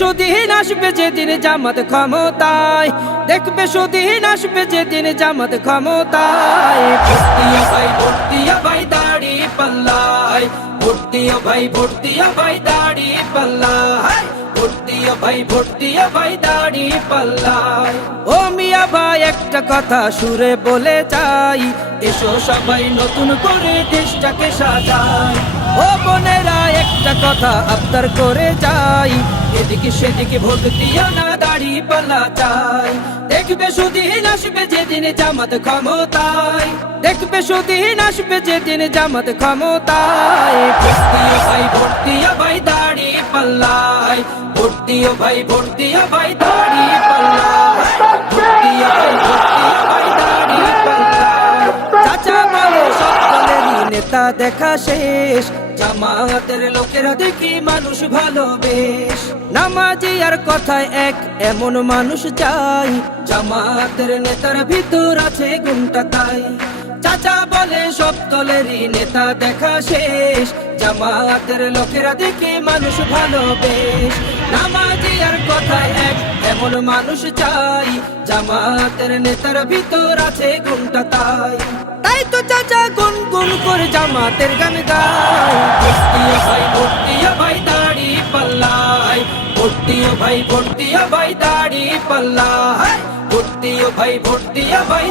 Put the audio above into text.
সুদিন আসবে যেদিন জামাত ক্ষমতায়, দেখবে সুদিন আসবে যেদিন জামাত ক্ষমতায়। ভোট দিও ভাই, ভোট দিও ভাই দাড়ি পাল্লায়, ভোট দিও ভাই, ভোট দিও ভাই দাড়ি পাল্লায়, ভোট দিও ভাই, ভোট দিও ভাই দাড়ি পাল্লায়। ও মিয়া ভাই একটা কথা সুরে বলে যাই, এসো সবাই নতুন করে দেশটাকে সাজাই। ও বোনেরা একটা কথা আবদার করে যাই, এদিকে সেদিকে ভোট দিও না, দাড়ি পাল্লা চাই। দেখবে সুদিন আসবে যেদিন জামাত ক্ষমতায়, দেখবে সুদিন আসবে যেদিন জামাত ক্ষমতায়। ভোট দিও ভাই, ভোট দিও ভাই দাড়ি পাল্লায়, ভোট দিও ভাই, ভোট দিও ভাই দাড়ি পাল্লায়, ভোট দিও ভাই, ভোট দিও ভাই দাড়ি পাল্লায়। চাচা বলে সব দলেরই নেতা দেখা শেষ, জামাতের লোকেরা দেখি মানুষ ভালো বেশ। নামাজি আর কথায় এক এমন মানুষ চাই, জামাতের নেতার ভিতর আছে গুণটা তাই। চাচা বলে সব দলেরই নেতা দেখা শেষ, জামাতের লোকেরা দেখি মানুষ ভালো বেশ। নামাজি আর কথায় এক এমন মানুষ চাই, জামাতের নেতার ভিতর আছে গুণটা তাই। তাই তো চাচা গুন গুন করে জামাতের গান গায়। ভোট দিও ভাই, ভোট দিও ভাই দাড়ি পাল্লায়, ভোট দিও ভাই, ভোট দিও ভাই দাড়ি পাল্লায়, ভোট দিও ভাই, ভোট দিও ভাই।